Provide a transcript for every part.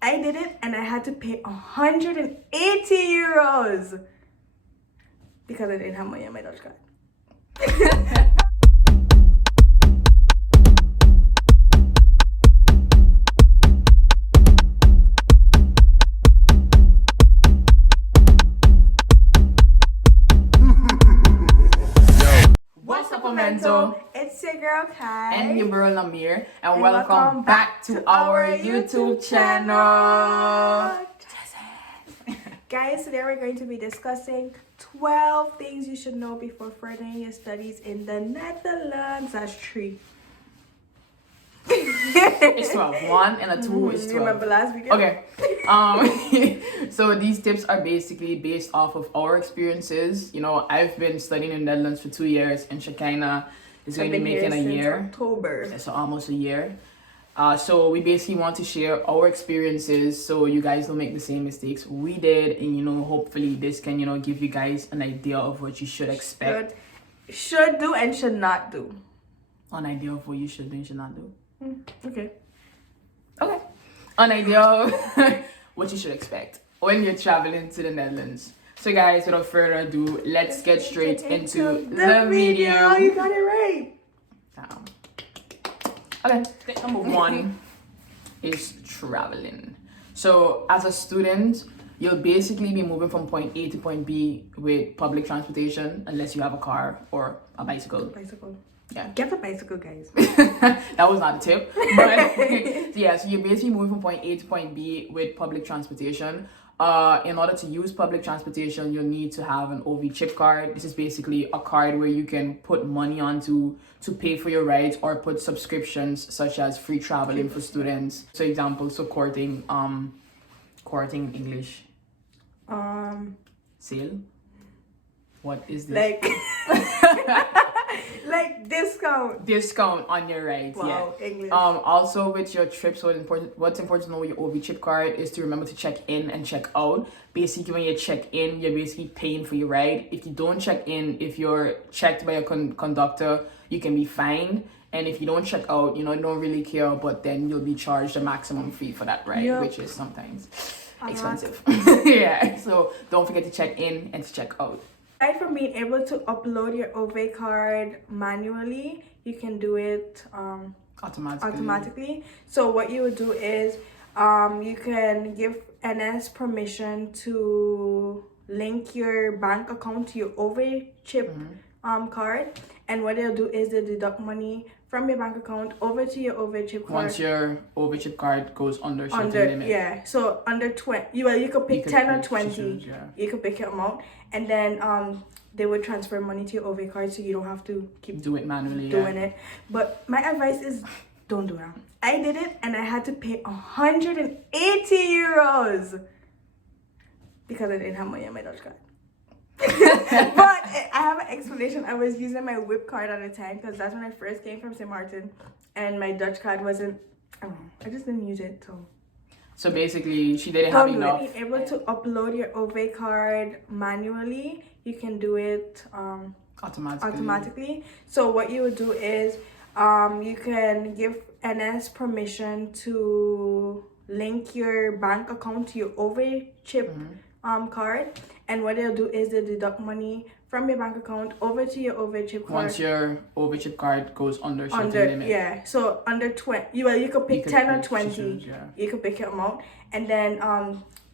I did it and I had to pay 180 euros because I didn't have money on my Dutch card. What's up, Memento? It's your girl Kai And your girl Namir, and welcome back to our YouTube channel. Guys, today we're going to be discussing 12 things you should know before furthering your studies in the Netherlands. That's 3. It's 12. 1 and a 2 is 12. Remember last weekend? Okay. So these tips are basically based off of our experiences. You know, I've been studying in the Netherlands for 2 years, and Shekinah is going to be making a year. October. So almost a year. So we basically want to share our experiences so you guys don't make the same mistakes we did, and you know, hopefully this can, you know, give you guys an idea of what you should expect. Should do and should not do. An idea of what you should do and should not do. Okay. An idea of what you should expect when you're traveling to the Netherlands. So guys, without further ado, let's get straight into the video. You got it right. Okay, tip number 1 is traveling. So as a student, you'll basically be moving from point A to point B with public transportation, unless you have a car or a bicycle. Yeah. Get the bicycle, guys. That was not a tip. But yeah, so you're basically moving from point A to point B with public transportation. In order to use public transportation, you'll need to have an ov-chipcard. This is basically a card where you can put money onto to pay for your rides or put subscriptions such as free traveling for students. So example, so courting in English. Sale? What is this? Like discount on your rides. Wow, yeah. English. Also with your trips, what's important to know with your ov-chip card is to remember to check in and check out. Basically, when you check in, you're basically paying for your ride. If you don't check in, if you're checked by a conductor, you can be fined. And if you don't check out, you know, you don't really care, but then you'll be charged a maximum fee for that ride, which is sometimes expensive. Yeah, so don't forget to check in and to check out. Aside from being able to upload your OV card manually, you can do it automatically. So what you would do is you can give NS permission to link your bank account to your OV chip card, and what they'll do is they'll deduct money from your bank account over to your OV chip card. Once your OV chip card goes under a certain limit. Yeah, so under 20, you could pick 10 or 20. You could pick your amount, and then they would transfer money to your OV card, so you don't have to keep do it manually doing it. But my advice is don't do that. I did it and I had to pay 180 euros because I didn't have money on my Dutch card. But I have an explanation. I was using my whip card at the time because that's when I first came from St. Martin, and my Dutch card wasn't, I just didn't use it. So basically, she didn't have enough. Being able to upload your OV card manually, you can do it automatically. So what you would do is you can give NS permission to link your bank account to your OV chip card, and what they'll do is they'll deduct money from your bank account over to your OV chip card. Once your OV chip card goes under a certain limit. Yeah, so under 20, you could pick 10 or 20. You could pick your amount, and then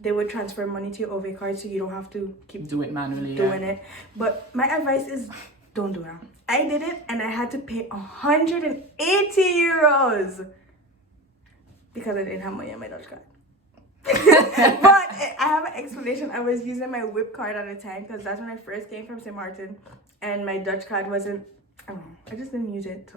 they would transfer money to your OV card, so you don't have to keep do it manually doing it. But my advice is don't do that. I did it and I had to pay 180 euros because I didn't have money on my Dutch card. But I have an explanation. I was using my whip card at the time because that's when I first came from St. Martin, and my Dutch card wasn't, I just didn't use it.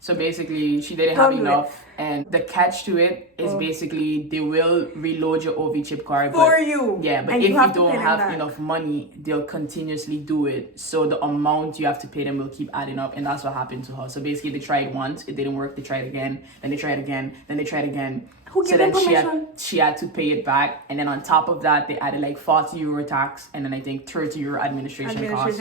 So basically, she didn't have enough, and the catch to it is basically they will reload your OV chip card for you. Yeah, but if you don't have enough money, they'll continuously do it. So the amount you have to pay them will keep adding up, and that's what happened to her. So basically, they tried once, it didn't work. They tried again, then they tried again, then they tried again. Who gave them permission? She had to pay it back, and then on top of that, they added like €40 tax, and then I think €30 administration cost.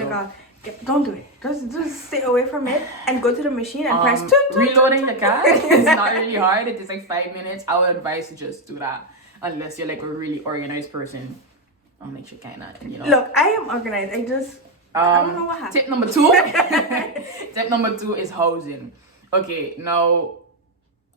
Yeah, don't do it. Just stay away from it and go to the machine and press. Reloading the car is not really hard. It takes like 5 minutes. I would advise to just do that unless you're like a really organized person. I'll make sure kind of, you know. Look, I am organized. I don't know what happened. Tip number 2. Tip number 2 is housing. Okay, now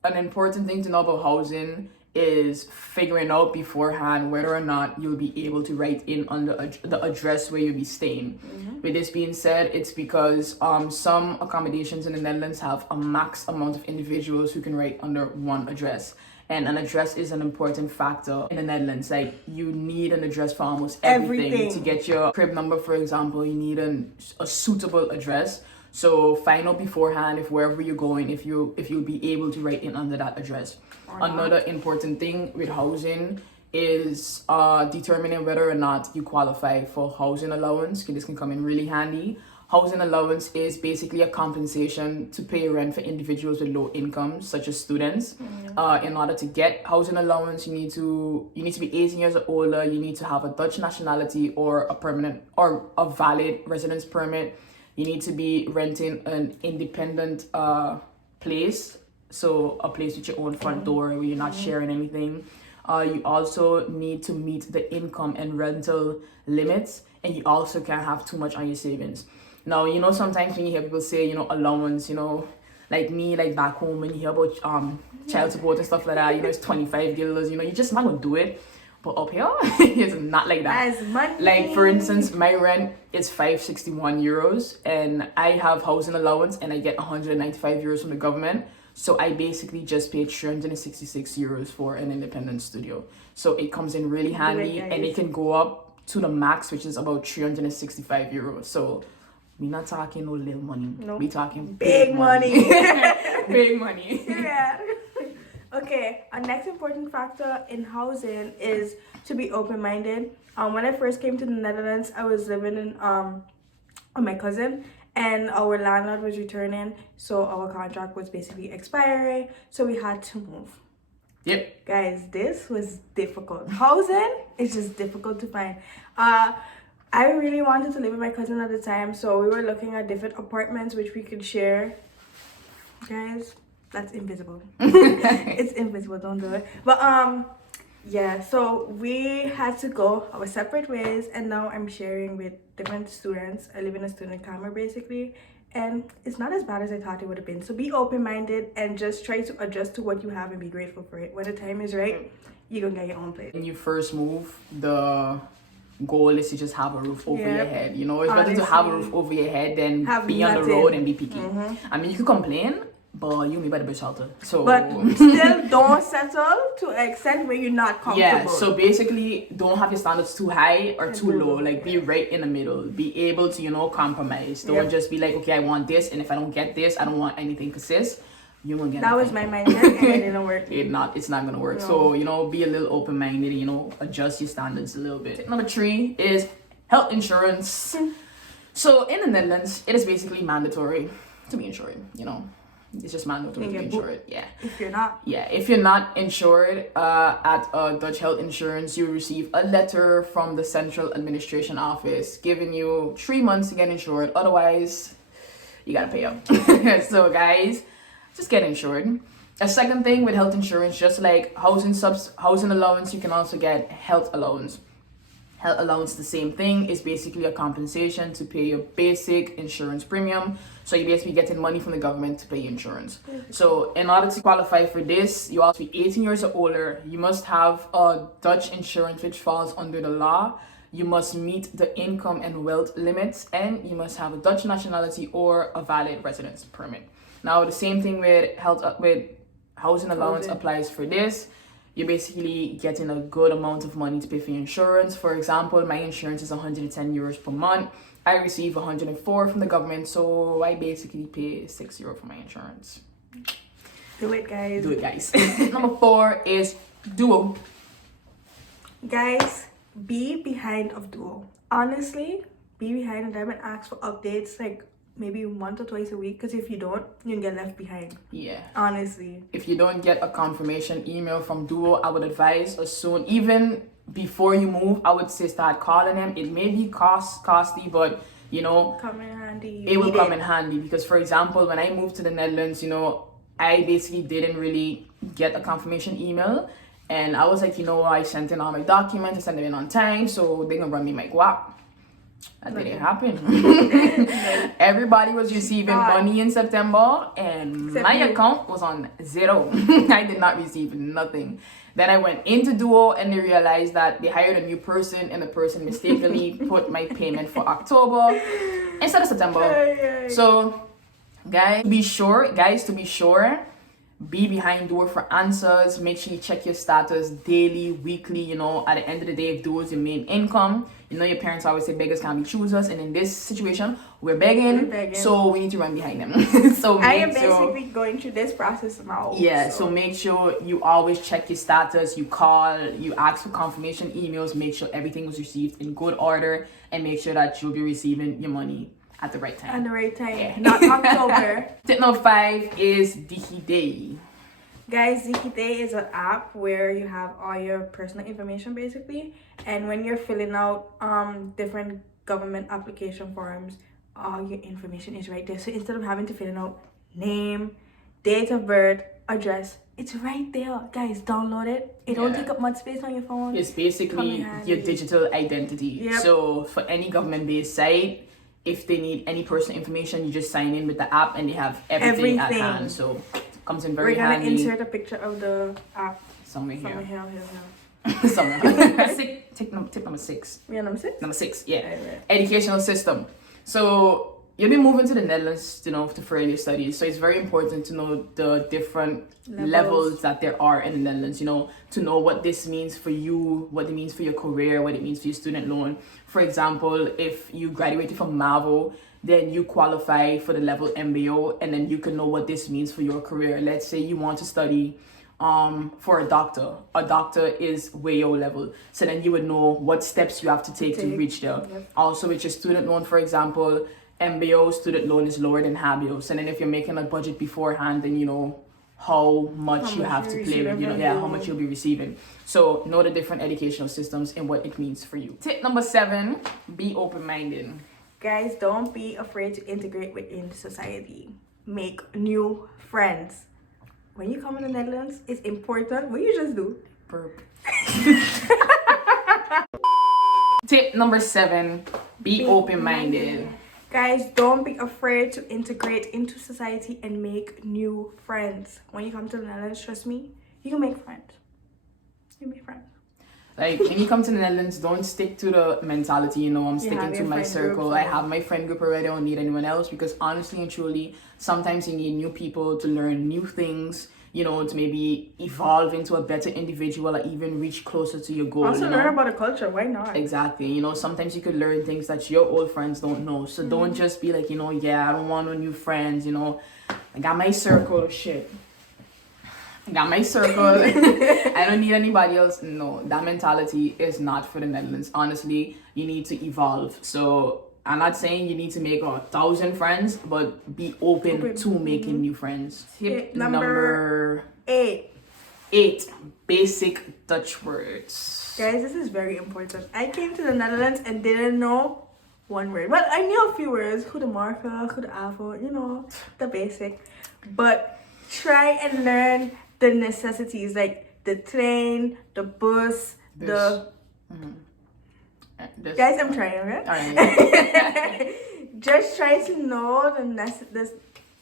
an important thing to know about housing is figuring out beforehand whether or not you'll be able to write in on the address where you'll be staying. With this being said, it's because some accommodations in the Netherlands have a max amount of individuals who can write under one address. And an address is an important factor in the Netherlands. Like, you need an address for almost everything. To get your crib number, for example, you need a suitable address. So find out beforehand if wherever you're going, if you'll be able to write in under that address. Another important thing with housing is determining whether or not you qualify for housing allowance. This can come in really handy. Housing allowance is basically a compensation to pay rent for individuals with low incomes, such as students. In order to get housing allowance, you need to be 18 years or older. You need to have a Dutch nationality or a permanent or a valid residence permit. You need to be renting an independent place, so a place with your own front door where you're not sharing anything. You also need to meet the income and rental limits, and you also can't have too much on your savings. Now, you know, sometimes when you hear people say, you know, allowance, you know, like me, like back home, when you hear about child support and stuff like that, you know, it's 25 guilders, you know, you're just not gonna do it. But up here, it's not like that. That's money. Like, for instance, my rent is 561 euros, and I have housing allowance, and I get 195 euros from the government. So I basically just paid 366 euros for an independent studio. So it comes in really handy, and it can go up to the max, which is about 365 euros. So we're not talking no little money. Nope. We're talking big money. Big money. Yeah. Okay, our next important factor in housing is to be open-minded. When I first came to the Netherlands, I was living in with my cousin, and our landlord was returning, so our contract was basically expiring, so we had to move. Yep. Guys, this was difficult. Housing is just difficult to find. I really wanted to live with my cousin at the time, so we were looking at different apartments which we could share. Guys, that's invisible. It's invisible, don't do it. But yeah, so we had to go our separate ways, and now I'm sharing with different students. I live in a student kaixnahmir basically, and it's not as bad as I thought it would have been. So be open-minded and just try to adjust to what you have and be grateful for it. When the time is right, you're gonna get your own place. When you first move, the goal is to just have a roof over your head. You know, it's better to have a roof over your head than be on the road and be picky. I mean, you could complain, but you may better be shelter. So, but still don't settle to an extent where you're not comfortable. Yeah, so basically don't have your standards too high or too low. Like, be right in the middle. Be able to, you know, compromise. Don't just be like, okay, I want this, and if I don't get this, I don't want anything. Because sis, you won't get that nothing. was my mindset, and it didn't work. It's not gonna work. No. So, you know, be a little open-minded, you know, adjust your standards a little bit. Number 3 is health insurance. So in the Netherlands, it is basically mandatory to be insured, you know. It's just mandatory to be insured. Yeah. If you're not. Yeah. If you're not insured at Dutch health insurance, you receive a letter from the central administration office giving you 3 months to get insured. Otherwise, you gotta pay up. So guys, just get insured. A second thing with health insurance, just like housing allowance, you can also get health allowance. Health allowance, the same thing, is basically a compensation to pay your basic insurance premium. So you're basically getting money from the government to pay your insurance. So in order to qualify for this, you have to be 18 years or older. You must have a Dutch insurance which falls under the law. You must meet the income and wealth limits, and you must have a Dutch nationality or a valid residence permit. Now the same thing with housing allowance applies for this. You're basically getting a good amount of money to pay for your insurance. For example, my insurance is 110 euros per month. I receive 104 from the government, so I basically pay 6 euros for my insurance. Do it, guys. Do it, guys. Number 4 is Duo. Guys, be behind of Duo. Honestly, be behind and diamond ask for updates like maybe once or twice a week, because if you don't, you can get left behind. Yeah. Honestly. If you don't get a confirmation email from Duo, I would advise even before you move, I would say start calling them. It may be costly, but you know, come in handy. It will come in handy because, for example, when I moved to the Netherlands, you know, I basically didn't really get a confirmation email. And I was like, you know, I sent in all my documents, I sent them in on time, so they're gonna run me my guap. That didn't happen. Everybody was receiving money in September, and my account was on zero. I did not receive nothing. Then I went into Duo, and they realized that they hired a new person, and the person mistakenly put my payment for October instead of September. So, guys, to be sure, be behind Duo for answers. Make sure you check your status daily, weekly. You know, at the end of the day, if Duo is your main income, you know your parents always say beggars can't be choosers, and in this situation, we're begging. So we need to run behind them. So I am basically going through this process now. Yeah, so make sure you always check your status. You call, you ask for confirmation emails. Make sure everything was received in good order, and make sure that you'll be receiving your money at the right time. At the right time, yeah. Not October. Tip number 5 is DigiD. Guys, DigiD is an app where you have all your personal information basically, and when you're filling out different government application forms, all your information is right there. So instead of having to fill out name, date of birth, address, it's right there. Guys, download it. It don't take up much space on your phone. It's basically your digital identity. Yep. So for any government-based site, if they need any personal information, you just sign in with the app and they have everything. At hand. So it comes in very handy. We're gonna insert a picture of the app somewhere here. Somewhere. Tip number 6. Yeah, number 6? Number 6, yeah. Right. Educational system. So you'll be moving to the Netherlands, you know, to further your studies. So it's very important to know the different levels that there are in the Netherlands, you know, to know what this means for you, what it means for your career, what it means for your student loan. For example, if you graduated from MAVO, then you qualify for the level MBO, and then you can know what this means for your career. Let's say you want to study for a doctor. A doctor is WAYO level. So then you would know what steps you have to take to reach there. Yep. Also, with your student loan, for example, MBO student loan is lower than HABIO. So then if you're making a budget beforehand, then you know how much you have to play with, you know, how much you'll be receiving. So know the different educational systems and what it means for you. Tip number 7, be open-minded. Guys, don't be afraid to integrate within society. Make new friends. When you come in the Netherlands, it's important. What you just do? Burp. Tip number 7, be open-minded. Guys, don't be afraid to integrate into society and make new friends. When you come to the Netherlands, trust me, you can make friends. You make friends. Like, when you come to the Netherlands, don't stick to the mentality, you know, I'm sticking to my circle. I have my friend group already, I don't need anyone else, because honestly and truly, sometimes you need new people to learn new things, you know, to maybe evolve into a better individual or even reach closer to your goal. Also learn about the culture, why not? Exactly, you know, sometimes you could learn things that your old friends don't know. So don't just be like, you know, yeah, I don't want no new friends, you know, I got my circle, shit. I got my circle. I don't need anybody else. No, that mentality is not for the Netherlands. Honestly, you need to evolve. So I'm not saying you need to make 1,000 friends, but be open to making new friends. Tip number 8. Basic Dutch words. Guys, this is very important. I came to the Netherlands and didn't know one word. Well, I knew a few words. Goedemorgen, goedenavond, you know, the basic. But try and learn the necessities, like the train, the bus, Guys, I'm trying, okay? Right. Just try to know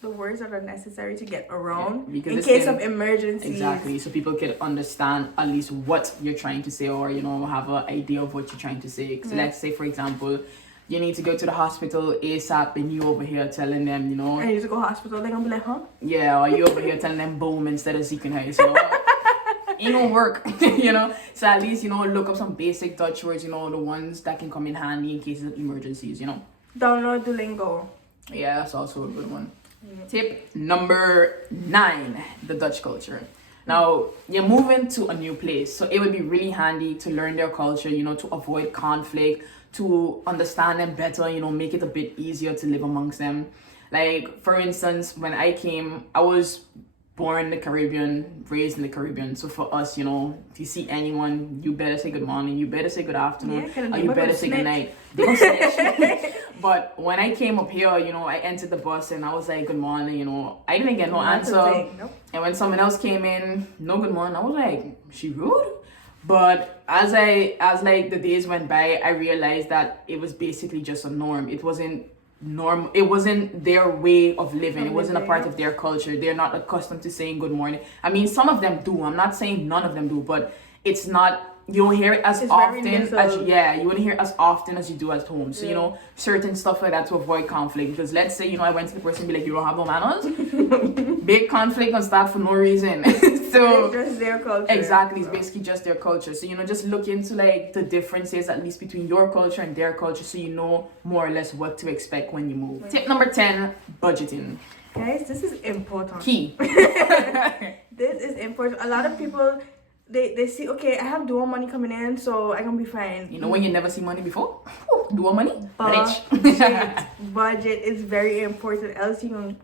the words that are necessary to get around in case of emergencies. Exactly, so people can understand at least what you're trying to say, or, you know, have an idea of what you're trying to say. So let's say, for example, you need to go to the hospital ASAP, and you over here telling them, you know, I need to go to hospital. They're gonna be like, huh? Yeah, or you over here telling them boom instead of Ziekenhuis, you know. It don't work, you know. So at least, you know, look up some basic Dutch words, you know, the ones that can come in handy in cases of emergencies, you know. Download Duolingo. Yeah, that's also a good one. Tip number 9, the Dutch culture. Now, you're moving to a new place, so it would be really handy to learn their culture, you know, to avoid conflict, to understand them better, you know, make it a bit easier to live amongst them. Like, for instance, when I came, I was born in the Caribbean, raised in the Caribbean. So for us, you know, if you see anyone, you better say good morning, you better say good afternoon, or you better say good night. They don't snitch. But when I came up here, you know, I entered the bus and I was like, good morning, you know. I didn't get no answer. Nope. And when someone else came in, no good morning, I was like, she rude? But as like the days went by, I realized that it was basically just a norm. It wasn't their way of living. It wasn't a part of their culture. They're not accustomed to saying good morning. I mean, some of them do. I'm not saying none of them do, but it's not, you don't hear it as often as you wouldn't hear it as often as you do at home. So you know, certain stuff like that to avoid conflict. Because let's say, you know, I went to the person and be like, you don't have no manners. Big conflict can start for no reason. So it's just their culture. Exactly, it's basically just their culture. So you know, just look into like the differences at least between your culture and their culture, so you know more or less what to expect when you move. Tip number 10: budgeting. Guys, this is important. Key. This is important. A lot of people, they see, okay, I have dual money coming in, so I can be fine. You know when you never see money before? Dual money? Rich. Budget is very important, else you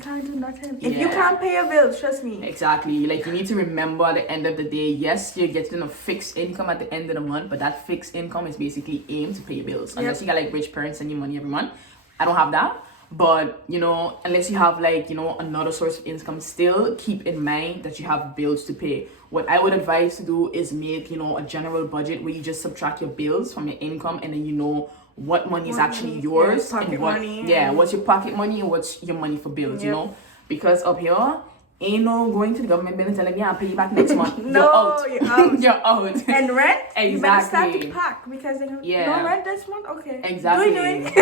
can't do nothing. If you can't pay your bills, trust me. Exactly. Like, you need to remember at the end of the day, yes, you're getting a fixed income at the end of the month, but that fixed income is basically aimed to pay your bills. Unless you got like rich parents send you money every month. I don't have that. But, you know, unless you have like, you know, another source of income, still keep in mind that you have bills to pay. What I would advise to do is make, you know, a general budget where you just subtract your bills from your income, and then you know what money is actually yours, pocket and what money. what's your pocket money and what's your money for bills, you know, because up here ain't no going to the government bill and telling me I'll pay you back next month. No, you're out. You're out. And rent, exactly. you better start to pack, because they no rent this month. Okay, exactly. Doing.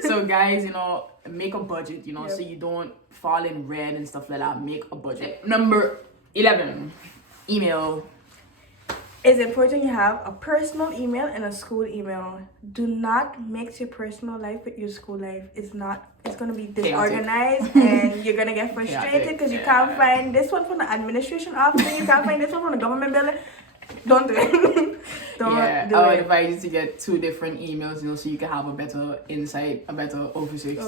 So guys, you know, make a budget, you know, so you don't fall in red and stuff like that. Make a budget. Number 11: email. It's important you have a personal email and a school email. Do not mix your personal life with your school life. It's going to be disorganized and you're going to get frustrated because you can't find this one from the administration office, you can't find this one from the government building. Don't do it. I would advise you to get 2 different emails, you know, so you can have a better insight, a better overview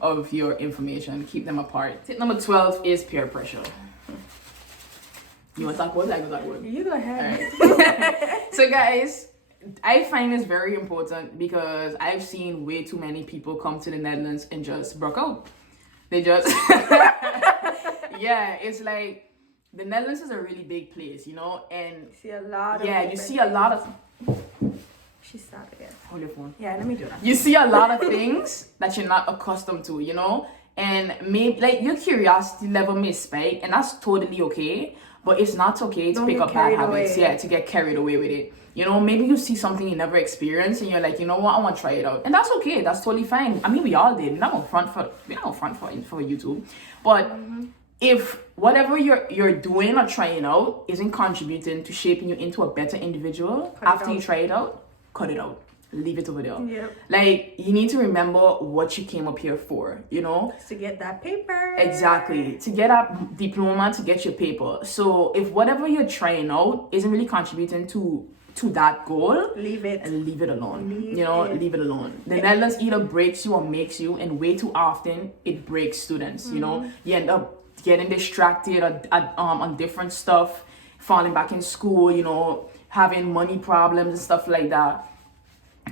of your information. Keep them apart. Tip number 12 is peer pressure. You want to talk about that? I can talk about it. You go ahead. Right. So guys, I find this very important because I've seen way too many people come to the Netherlands and just broke out. They just it's like the Netherlands is a really big place, you know, and you see a lot of She stopped again. Hold your phone. Yeah, let me do that. You see a lot of things that you're not accustomed to, you know, and maybe like your curiosity level may spike, and that's totally okay. But it's not okay to pick up bad habits. Yeah, to get carried away with it. You know, maybe you see something you never experienced and you're like, you know what, I want to try it out. And that's okay. That's totally fine. I mean, we all did. We're not going front for YouTube. But if whatever you're doing or trying out isn't contributing to shaping you into a better individual after you try it out, cut it out. Leave it over there. Yep. Like, you need to remember what you came up here for, you know? To get that paper. Exactly. To get a diploma, to get your paper. So if whatever you're trying out isn't really contributing to that goal, leave it. And leave it alone. Leave it alone. The Netherlands either breaks you or makes you, and way too often it breaks students. You know, you end up getting distracted on different stuff, falling back in school, you know, having money problems and stuff like that.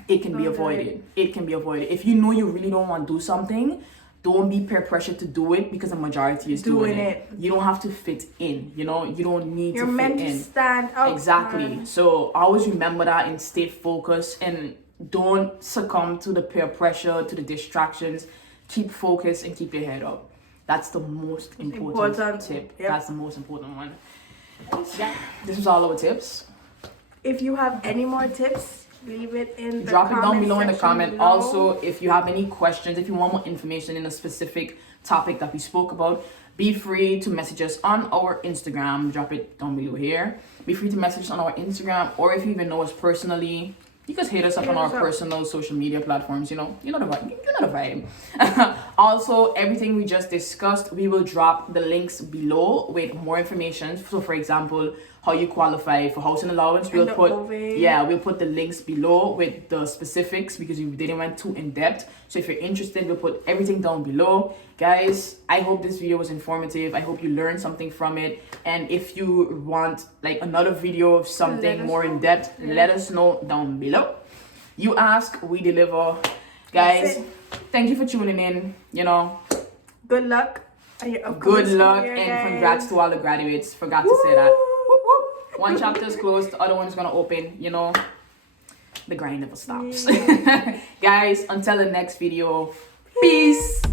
It can be avoided. It can be avoided. If you know you really don't want to do something, don't be peer pressured to do it because the majority is doing it. You don't have to fit in, you know? You don't need to fit in. You're meant to stand out. Exactly. So always remember that and stay focused and don't succumb to the peer pressure, to the distractions. Keep focused and keep your head up. That's the most important tip. Yep. That's the most important one. Yeah. This was all our tips. If you have any more tips, leave it in the drop it down below in the comment below. Also, if you have any questions, if you want more information in a specific topic that we spoke about, be free to message us on our Instagram. Drop it down below here. Be free to message us on our Instagram, or if you even know us personally, you just hit us up on our personal social media platforms. You know the vibe. Also, everything we just discussed, we will drop the links below with more information. So for example, how you qualify for housing allowance, we'll put the links below with the specifics because we didn't went too in depth. So if you're interested, we'll put everything down below. Guys, I hope this video was informative. I hope you learned something from it. And if you want like another video of something more in depth, let us know down below. You ask, we deliver. Guys, thank you for tuning in. You know, good luck. Good luck and congrats to all the graduates. Forgot to say that. One chapter is closed, the other one is gonna open. You know, the grind never stops. Guys, until the next video, peace.